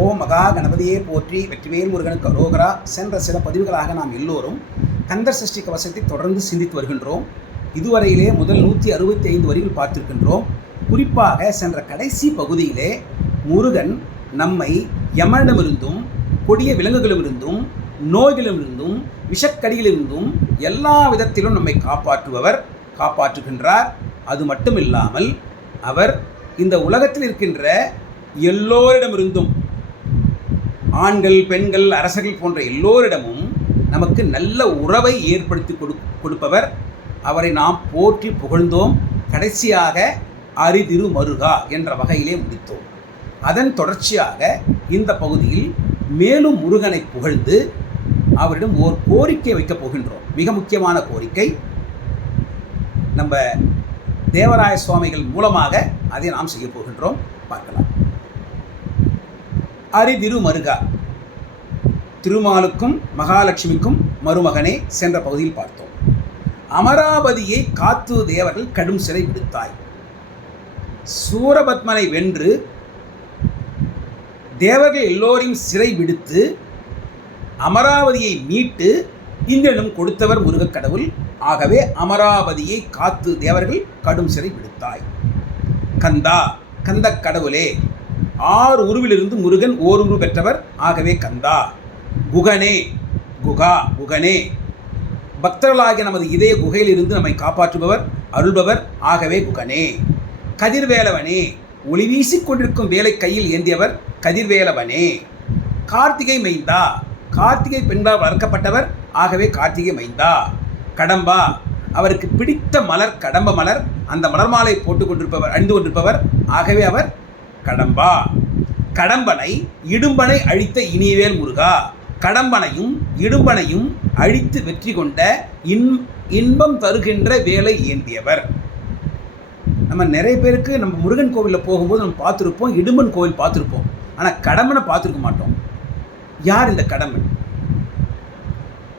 ஓம் மகா கணபதியே போற்றி, வெற்றிவேல் முருகனுக்கு அரோகரா. சென்ற சில பதிவுகளாக நாம் எல்லோரும் கந்தர் சஷ்டி கவசத்தை தொடர்ந்து சிந்தித்து வருகின்றோம். இதுவரையிலே முதல் 165 வரிகள் பார்த்திருக்கின்றோம். குறிப்பாக சென்ற கடைசி பகுதியிலே முருகன் நம்மை யமனிடமிருந்தும் கொடிய விலங்குகளிலிருந்தும் நோய்களிலிருந்தும் விஷக்கடிகளிலிருந்தும் எல்லா விதத்திலும் நம்மை காப்பாற்றுகின்றார். அது மட்டுமில்லாமல் அவர் இந்த உலகத்தில் இருக்கின்ற எல்லோரிடமிருந்தும் ஆண்கள் பெண்கள் அரசர்கள் போன்ற எல்லோரிடமும் நமக்கு நல்ல உறவை ஏற்படுத்தி கொடுப்பவர். அவரை நாம் போற்றி புகழ்ந்தோம். கடைசியாக அரிதிரு மருகா என்ற வகையிலே முடித்தோம். அதன் தொடர்ச்சியாக இந்த பகுதியில் மேலும் முருகனை புகழ்ந்து அவரிடம் ஓர் கோரிக்கை வைக்கப் போகின்றோம். மிக முக்கியமான கோரிக்கை. நம்ம தேவராய சுவாமிகள் மூலமாக அதை நாம் செய்ய போகின்றோம். பார்க்கலாம். அரிதிரு மருகா, திருமாலுக்கும் மகாலட்சுமிக்கும் மருமகனே சென்ற பகுதியில் பார்த்தோம். அமராவதியை காத்து தேவர்கள் கடும் சிறை விடுத்தாய். சூரபத்மனை வென்று தேவர்கள் எல்லோரையும் சிறை விடுத்து அமராவதியை மீட்டு இந்திரனும் கொடுத்தவர் முருகக் கடவுள். ஆகவே அமராவதியை காத்து தேவர்கள் கடும் சிறை விடுத்தாய். கந்தா, கந்த கடவுளே, 6 உருவிலிருந்து முருகன் ஓர் உருவு பெற்றவர். ஆகவே கந்தா. குகனே, குகனே, பக்தர்களாகிய நமது இதய குகையிலிருந்து நம்மை காப்பாற்றுபவர் அருள்பவர். ஆகவே குகனே. கதிர்வேலவனே, ஒளி வீசிக் கொண்டிருக்கும் வேலை கையில் ஏந்தியவர் கதிர்வேலவனே. கார்த்திகை மைந்தா, கார்த்திகை பெண்களால் வளர்க்கப்பட்டவர். ஆகவே கார்த்திகை மைந்தா. கடம்பா, அவருக்கு பிடித்த மலர் கடம்ப மலர். அந்த மலர் மாலை அணிந்து கொண்டிருப்பவர். ஆகவே அவர் கடம்பா. கடம்பனை இடும்பனை அழித்த இனிவேல் முருகா. கடம்பனையும் இடும்பனையும் அழித்து வெற்றி கொண்ட இன்பம் தருகின்ற வேலை ஏந்தியவர். நம்ம நிறைய பேருக்கு நம்ம முருகன் கோவிலில் போகும்போது நம்ம பார்த்துருப்போம், இடும்பன் கோவில் பார்த்துருப்போம். ஆனால் கடம்பனை பார்த்துருக்க மாட்டோம். யார் இந்த கடம்பன்?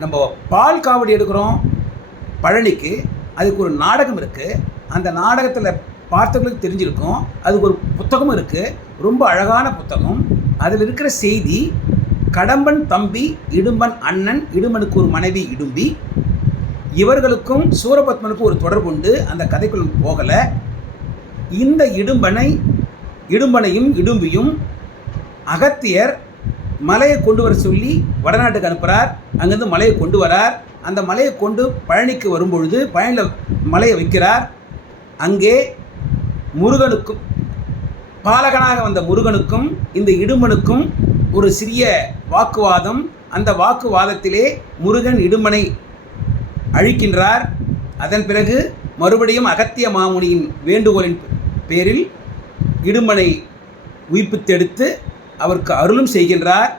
நம்ம பால் காவடி எடுக்கிறோம் பழனிக்கு. அதுக்கு ஒரு நாடகம் இருக்குது. அந்த நாடகத்தில் பார்த்தவங்களுக்கு தெரிஞ்சிருக்கும். அதுக்கு ஒரு புத்தகம் இருக்குது, ரொம்ப அழகான புத்தகம். அதில் இருக்கிற செய்தி, கடம்பன் தம்பி, இடும்பன் அண்ணன், இடும்பனுக்கு ஒரு மனைவி இடும்பி. இவர்களுக்கும் சூரபத்மனுக்கும் ஒரு தொடர்பு உண்டு. அந்த கதைக்குள் போகலை. இந்த இடும்பனையும் இடும்பியும் அகத்தியர் மலையை கொண்டு வர சொல்லி வடநாட்டுக்கு அனுப்புகிறார். அங்கேருந்து மலையை கொண்டு வரார். அந்த மலையை கொண்டு பழனிக்கு வரும்பொழுது பழனியில் மலையை வைக்கிறார். அங்கே முருகனுக்கும் பாலகனாக வந்த முருகனுக்கும் இந்த இடும்பனுக்கும் ஒரு சிறிய வாக்குவாதம். அந்த வாக்குவாதத்திலே முருகன் இடும்பனை அழிக்கின்றார். அதன் பிறகு மறுபடியும் அகத்திய மாமுனியின் வேண்டுகோளின் பேரில் இடும்பனை உயிர்ப்பித்தெடுத்து அவருக்கு அருளும் செய்கின்றார்.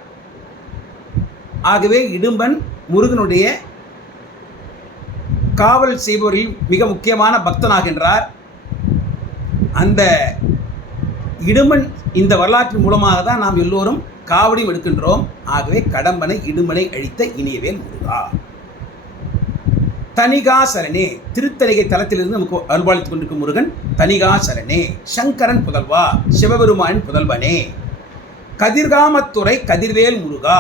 ஆகவே இடும்பன் முருகனுடைய காவல் செய்பவரில் மிக முக்கியமான பக்தனாகின்றார். அந்த இடும்பன் இந்த வரலாற்றின் மூலமாக தான் நாம் எல்லோரும் காவடியும் எடுக்கின்றோம். ஆகவே கடம்பனை இடும்பனை அழித்த இனியவேல் முருகா. தனிகாசரணே, திருத்தணிகை தலத்திலிருந்து நமக்கு அருள்பாலித்துக் கொண்டிருக்கும் முருகன் தனிகாசரணே. சங்கரன் புதல்வா, சிவபெருமானின் புதல்வனே. கதிர்காமத்துறை கதிர்வேல் முருகா.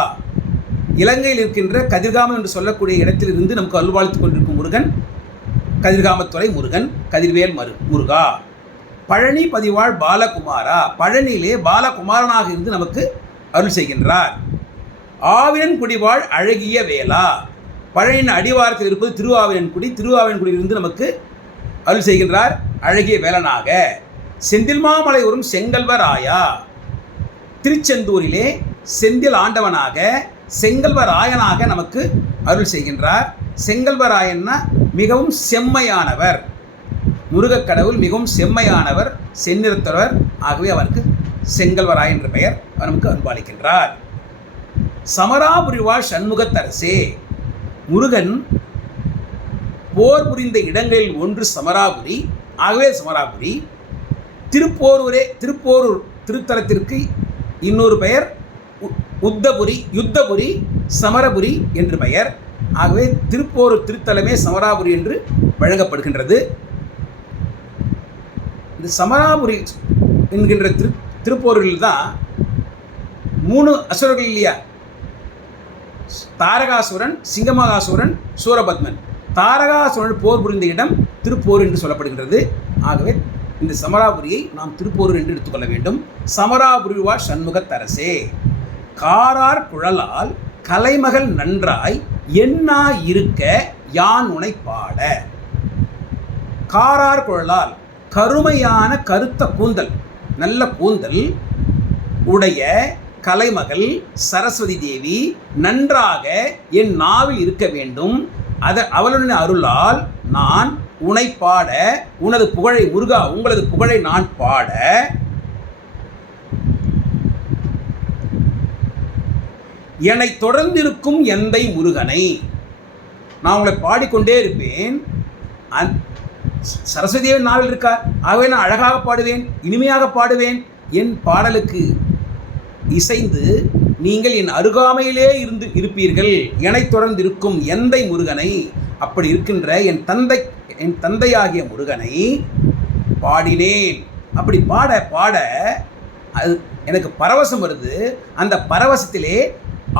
இலங்கையில் இருக்கின்ற கதிர்காமம் என்று சொல்லக்கூடிய இடத்திலிருந்து நமக்கு அருள்பாலித்துக் கொண்டிருக்கும் முருகன் கதிர்காமத்துறை முருகன் கதிர்வேல் முருகா. பழனி பதிவாழ் பாலகுமாரா, பழனியிலே பாலகுமாரனாக இருந்து நமக்கு அருள் செய்கின்றார். ஆவினன் குடிவாழ் அழகிய வேளா, பழனியின் அடிவாரத்தில் இருப்பது திருவாவினன்குடி. திருவாவினன்குடியிலிருந்து நமக்கு அருள் செய்கின்றார் அழகிய வேலனாக. செந்தில் மாமலை வரும் செங்கல்வராயா, திருச்செந்தூரிலே செந்தில் ஆண்டவனாக செங்கல்வராயனாக நமக்கு அருள் செய்கின்றார். செங்கல்வராயன்னா மிகவும் செம்மையானவர். முருகக் கடவுள் மிகவும் செம்மையானவர், செந்நிறத்தவர். ஆகவே அவருக்கு செங்கல்வராய் என்ற பெயர் அவர் நமக்கு அருள்பாலிக்கின்றார். சமராபுரிவாழ் சண்முகத்தரசே, முருகன் போர் புரிந்த இடங்களில் ஒன்று சமராபுரி. ஆகவே சமராபுரி. திருப்போரூர் திருத்தலத்திற்கு இன்னொரு பெயர் யுத்தபுரி, சமரபுரி என்று பெயர். ஆகவே திருப்போரூர் திருத்தலமே சமராபுரி என்று வழங்கப்படுகின்றது. இந்த சமராபுரி என்கின்ற திருப்போரில் தான் 3 அசுரர்கள் இல்லையா? தாரகாசுரன், சிங்கமகாசுரன், சூரபத்மன். தாரகாசுரன் போர் புரிந்த இடம் திருப்போர் என்று சொல்லப்படுகின்றது. ஆகவே இந்த சமராபுரியை நாம் திருப்போரூர் என்று எடுத்துக்கொள்ள வேண்டும். சமராபுரி வாழ் சண்முகத்தரசே, காரார் குழலால் கலைமகள் நன்றாய் என்னா இருக்க யான் உனை பாட. காரார் குழலால், கருமையான கருத்த கூந்தல், நல்ல கூந்தல் உடைய கலைமகள் சரஸ்வதி தேவி நன்றாக என் நாவில் இருக்க வேண்டும். அவளுடைய அருளால் நான் உனை பாட, உனது புகழை முருகா உங்களது புகழை நான் பாட என்னை தொடர்ந்திருக்கும் எந்தை முருகனை நான் உங்களை பாடிக்கொண்டே இருப்பேன். சரஸ்வதியின் நாவில் இருக்கார், ஆகவே நான் அழகாக பாடுவேன், இனிமையாக பாடுவேன். என் பாடலுக்கு இசைந்து நீங்கள் என் அருகாமையிலே இருப்பீர்கள். என்னை தொடர்ந்திருக்கும் எந்தை முருகனை, அப்படி இருக்கின்ற என் தந்தையாகிய முருகனை பாடினேன். அப்படி பாட பாட அது எனக்கு பரவசம் வருது. அந்த பரவசத்திலே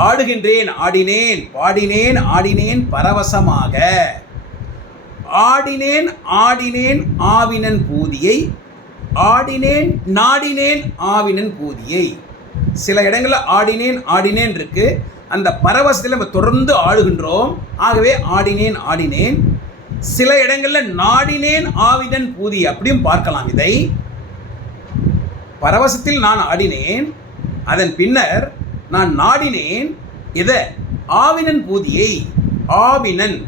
ஆடுகின்றேன், ஆடினேன், பாடினேன், ஆடினேன் பரவசமாக. ஆடினேன் ஆடினேன் ஆவினன் பூதியை, ஆடினேன் நாடினேன் ஆவினன் பூதியை. சில இடங்களில் ஆடினேன் ஆடினேன் இருக்கு. அந்த பரவசத்தில் நம்ம தொடர்ந்து ஆடுகின்றோம். ஆகவே ஆடினேன் ஆடினேன். சில இடங்களில் நாடினேன் ஆவினன் பூதி, அப்படியும் பார்க்கலாம். இதை பரவசத்தில் நான் ஆடினேன், அதன் பின்னர் நான் நாடினேன் எதை? ஆவினன் பூதியை. ஆவினன்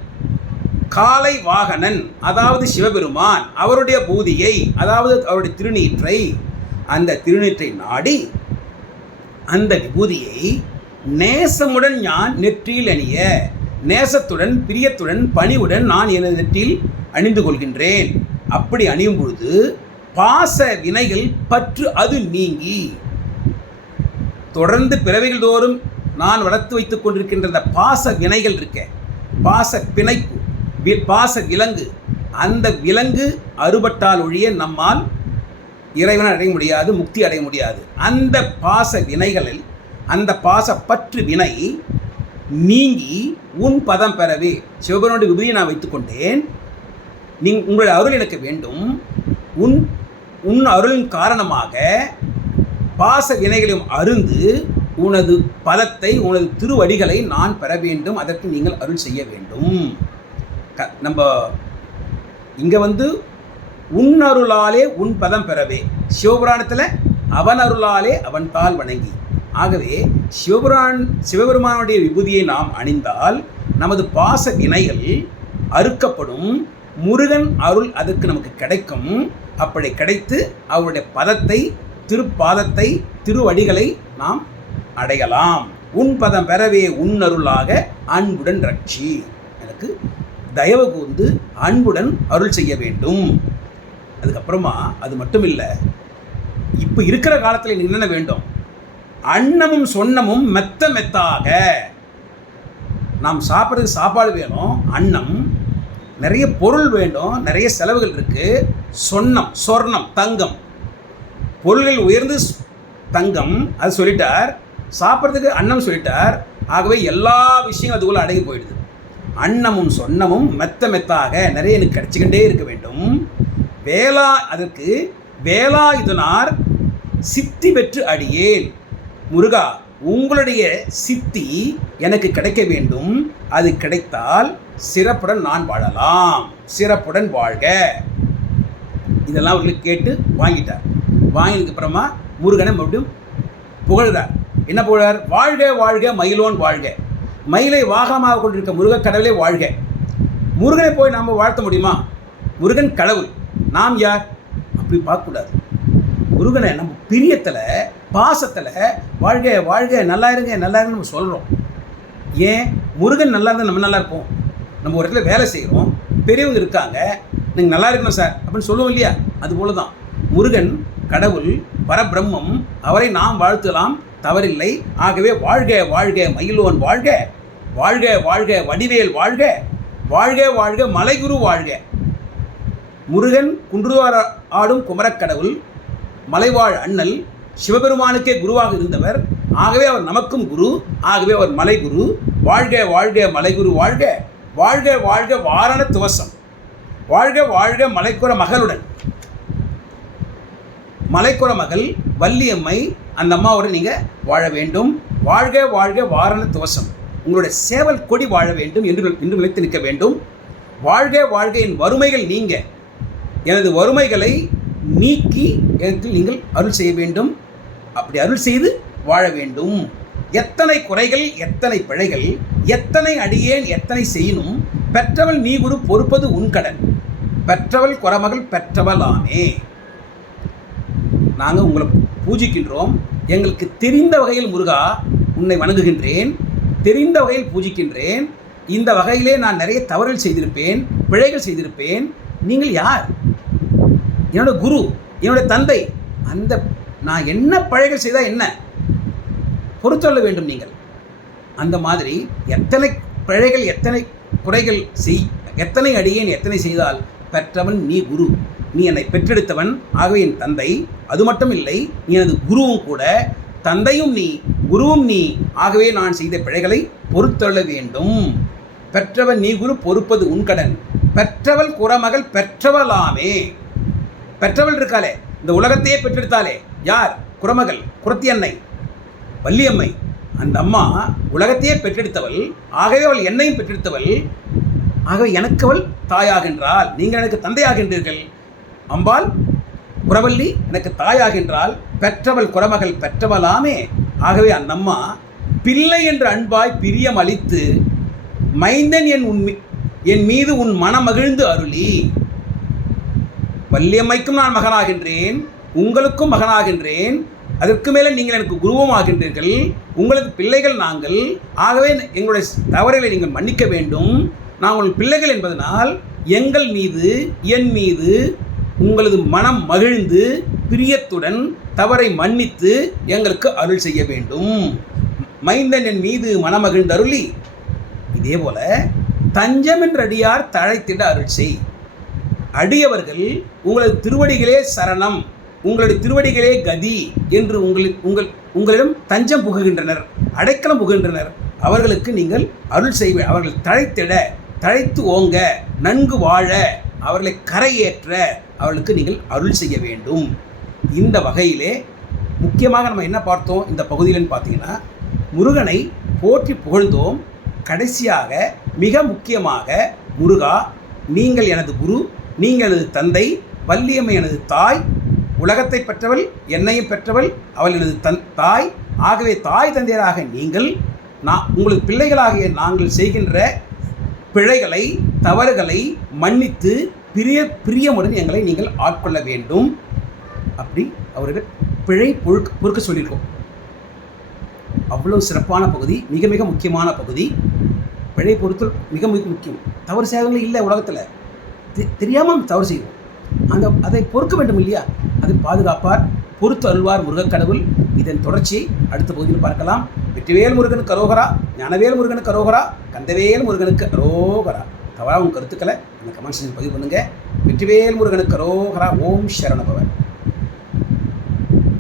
காலை வாகனன், அதாவது சிவபெருமான், அவருடைய பூதியை, அதாவது அவருடைய திருநீற்றை, அந்த திருநீற்றை நாடி அந்த விபூதியை நேசமுடன் நான் நெற்றியில் அணிய, நேசத்துடன் பிரியத்துடன் பணிவுடன் நான் எனது நெற்றியில் அணிந்து கொள்கின்றேன். அப்படி அணியும் பொழுது பாச வினைகள் பற்று அது நீங்கி, தொடர்ந்து பிறவிகள் தோறும் நான் வளர்த்து வைத்துக் கொண்டிருக்கின்ற அந்த பாச வினைகள் இருக்க, பாச பிணைப்பு, பாச விலங்கு, அந்த விலங்கு அறுபட்டால் ஒழிய நம்மால் இறைவனை அடைய முடியாது, முக்தி அடைய முடியாது. அந்த பாச வினைகளில், அந்த பாச பற்று வினை நீங்கி உன் பதம் பெறவே சிவபெருமானுடைய விபூதியை நான் வைத்துக்கொண்டேன். உங்களுடைய அருள் எனக்கு வேண்டும். உன் அருளின் காரணமாக பாச வினைகளையும் அருந்து உனது பதத்தை, உனது திருவடிகளை நான் பெற வேண்டும். அதற்கு நீங்கள் அருள் செய்ய வேண்டும். நம்ம இங்கே உன் அருளாலே உன் பதம் பெறவே, சிவபுராணத்தில் அவன் அருளாலே அவன் தாள் வணங்கி. ஆகவே சிவபெருமானுடைய விபூதியை நாம் அணிந்தால் நமது பாச வினைகள் அறுக்கப்படும். முருகன் அருள் அதற்கு நமக்கு கிடைக்கும். அப்படி கிடைத்து அவருடைய பதத்தை, திருப்பாதத்தை, திருவடிகளை நாம் அடையலாம். உன் பதம் பெறவே உன் அருளாக அன்புடன் ரட்சி, எனக்கு தயவு கூர்ந்து அன்புடன் அருள் செய்ய வேண்டும். அதுக்கப்புறமா அது மட்டும் இல்லை, இப்போ இருக்கிற காலத்தில் என்னென்ன வேண்டும்? அன்னமும் சொன்னமும் மெத்த மெத்தாக. நாம் சாப்பிட்றதுக்கு சாப்பாடு வேணும், அன்னம், நிறைய பொருள் வேண்டும், நிறைய செலவுகள் இருக்குது. சொர்ணம் தங்கம், பொருள்கள் உயர்ந்து தங்கம், அது சொல்லிட்டார். சாப்பிட்றதுக்கு அன்னம் சொல்லிட்டார். ஆகவே எல்லா விஷயங்களும் அதுக்குள்ளே அடங்கி போயிடுது. அன்னமும் சொன்னமும் மெத்த மெத்தாக நிறைய எனக்கு கிடைச்சிக்கிட்டே இருக்க வேண்டும். அதற்கு வேலாயுதனார் சித்தி பெற்று அடியேன். முருகா, உங்களுடைய சித்தி எனக்கு கிடைக்க வேண்டும். அது கிடைத்தால் சிறப்புடன் நான் வாழலாம், சிறப்புடன் வாழ்க. இதெல்லாம் அவர்களுக்கு கேட்டு வாங்கிட்டார். வாங்கினதுக்கு அப்புறமா முருகனை மறுபடியும் புகழ்கிறார். என்ன புகழார்? வாழ்க வாழ்க மயிலோன் வாழ்க, மயிலை வாகமாக கொண்டிருக்க முருகக் கடவுளே வாழ்க. முருகனை போய் நாம் வாழ்த்த முடியுமா? முருகன் கடவுள், நாம் யார்? அப்படி பார்க்கக்கூடாது. முருகனை நம்ம பிரியத்தில், பாசத்தில் வாழ்க வாழ்க, நல்லா இருங்க நல்லா இருங்க நம்ம சொல்கிறோம். ஏன்? முருகன் நல்லா இருந்தால் நம்ம நல்லா இருப்போம். நம்ம ஒரு இடத்துல வேலை செய்கிறோம், பெரியவங்க இருக்காங்க, நீங்கள் நல்லா இருக்கணும் சார் அப்படின்னு சொல்லுவோம் இல்லையா? அதுபோல தான் முருகன் கடவுள், பரபிரம்மம், அவரை நாம் வாழ்த்தலாம், தவறில்லை. ஆகவே வாழ்க வாழ்க மயிலோன் வாழ்க, வாழ்க வாழ்க வடிவேல் வாழ்க, வாழ்க வாழ்க மலைகுரு வாழ்க. முருகன் குன்றுவார் ஆடும் குமரக்கடவுள், மலைவாழ் அண்ணல், சிவபெருமானுக்கே குருவாக இருந்தவர். ஆகவே அவர் நமக்கும் குரு. ஆகவே அவர் மலைகுரு. வாழ்க வாழ்க மலைகுரு வாழ்க. வாழ்க வாழ்க வாரண துவசம். வாழ்க வாழ்க மலைக்குற மகளுடன். மலைக்குற மகள் வள்ளியம்மை, அந்த அம்மாவோட நீங்கள் வாழ வேண்டும். வாழ்க வாழ்க வாரண துவசம். உங்களுடைய சேவல் கொடி வாழ வேண்டும் என்று நிலைத்து நிற்க வேண்டும். வாழ்க வாழ்க என் வறுமைகள் நீங்க. எனது வறுமைகளை நீக்கி எனக்கு நீங்கள் அருள் செய்ய வேண்டும். அப்படி அருள் செய்து வாழ வேண்டும். எத்தனை குறைகள், எத்தனை பிழைகள், எத்தனை அடியேன், எத்தனை செய்யணும். பெற்றவள் நீ குரு, பொறுப்பது உன் கடன். பெற்றவள் குறமகள் பெற்றவளாமே. நாங்கள் உங்களை பூஜிக்கின்றோம். எங்களுக்கு தெரிந்த வகையில் முருகா உன்னை வணங்குகின்றேன். தெரிந்த வகையில் பூஜிக்கின்றேன். இந்த வகையிலே நான் நிறைய தவறுகள் செய்திருப்பேன், பிழைகள் செய்திருப்பேன். நீங்கள் யார்? என்னோட குரு, என்னோட தந்தை. அந்த நான் என்ன பிழைகள் செய்தால் என்ன பொறுத்தொள்ள வேண்டும் நீங்கள். அந்த மாதிரி எத்தனை பிழைகள், எத்தனை குறைகள் எத்தனை அடியேன், எத்தனை செய்தால் பெற்றவன் நீ குரு. நீ என்னை பெற்றெடுத்தவன், ஆகவே என் தந்தை. அது மட்டும் இல்லை, நீ எனது குருவும் கூட. தந்தையும் நீ, குருவும் நீ. ஆகவே நான் செய்த பிழைகளை பொறுத்தொள்ள வேண்டும். பெற்றவன் நீ குரு, பொறுப்பது உன் கடன். பெற்றவள் குறமகள் பெற்றவளாமே. பெற்றவள் இருக்காளே, இந்த உலகத்தையே பெற்றெடுத்தாலே யார்? குறமகள், குறத்தி அன்னை வள்ளியம்மை. அந்த அம்மா உலகத்தையே பெற்றெடுத்தவள். ஆகவே அவள் என்னையும் பெற்றெடுத்தவள். ஆகவே எனக்கு அவள் தாயாகின்றாள். நீங்கள் எனக்கு தந்தையாகின்றீர்கள். அம்பாள் குறவள்ளி எனக்கு தாயாகின்றாள். பெற்றவள் குறமகள் பெற்றவளாமே. ஆகவே அந்த அம்மா பிள்ளை என்ற அன்பாய் பிரியம் அளித்து மைந்தன் என் மீது உன் மனமகிழ்ந்து அருளி. வள்ளியம்மைக்கும் நான் மகனாகின்றேன், உங்களுக்கும் மகனாகின்றேன். அதற்கு மேலே நீங்கள் எனக்கு குருவும் ஆகின்றீர்கள். உங்களது பிள்ளைகள் நாங்கள். ஆகவே எங்களுடைய தவறுகளை நீங்கள் மன்னிக்க வேண்டும். நாங்கள் பிள்ளைகள் என்பதனால் எங்கள் மீது, என் மீது உங்களது மனம் மகிழ்ந்து பிரியத்துடன் தவறை மன்னித்து எங்களுக்கு அருள் செய்ய வேண்டும். மைந்தன் என் மீது மனமகிழ்ந்து அருளி. இதே போல தஞ்சம் என்ற அடியார் தழைத்திட அருள் செய். அடியவர்கள் உங்களது திருவடிகளே சரணம், உங்களுடைய திருவடிகளே கதி என்று உங்களிடம் தஞ்சம் புகுகின்றனர், அடைக்கலம் புகுகின்றனர். அவர்களுக்கு நீங்கள் அருள் செய்வ. அவர்கள் தழைத்து ஓங்க, நன்கு வாழ, அவர்களை கரையேற்ற அவர்களுக்கு நீங்கள் அருள் செய்ய வேண்டும். இந்த வகையிலே முக்கியமாக நம்ம என்ன பார்த்தோம் இந்த பகுதியில்னு பார்த்தீங்கன்னா, முருகனை போற்றி புகழ்ந்தோம். கடைசியாக மிக முக்கியமாக, முருகா நீங்கள் எனது குரு, நீங்கள் எனது தந்தை, வள்ளியம்மை எனது தாய். உலகத்தை பெற்றவள், என்னையும் பெற்றவள், அவள் எனது தாய். ஆகவே தாய் தந்தையராக நீங்கள், உங்களது பிள்ளைகளாகிய நாங்கள் செய்கின்ற பிழைகளை, தவறுகளை மன்னித்து பிரியமுடன் எங்களை நீங்கள் ஆட்கொள்ள வேண்டும். அப்படி அவர்கள் பிழை பொறுக்க சொல்லியிருக்கோம். அவ்வளோ சிறப்பான பகுதி, மிக மிக முக்கியமான பகுதி. பிழை பொறுத்தல் மிக மிக முக்கியம். தவறு செய்வங்களே இல்லை உலகத்தில். தெரியாமல் தவறு செய்வோம். அதை பொறுக்க வேண்டும் இல்லையா? அதை பாதுகாப்பார், பொறுத்து அருள்வார் முருகக்கடவுள். இதன் தொடர்ச்சியை அடுத்த பகுதியில் பார்க்கலாம். வெற்றிவேல் முருகனுக்கு அரோகரா, ஞானவேல் முருகனுக்கு அரோகரா, கந்தவேல் முருகனுக்கு அரோகரா. தவறாக உங்கள் கருத்துக்களை அந்த கமெண்ட் செக்ஷனில் பதிவு பண்ணுங்கள். வெற்றிவேல் முருகனுக்கு அரோகரா. ஓம் சரவணபவன்.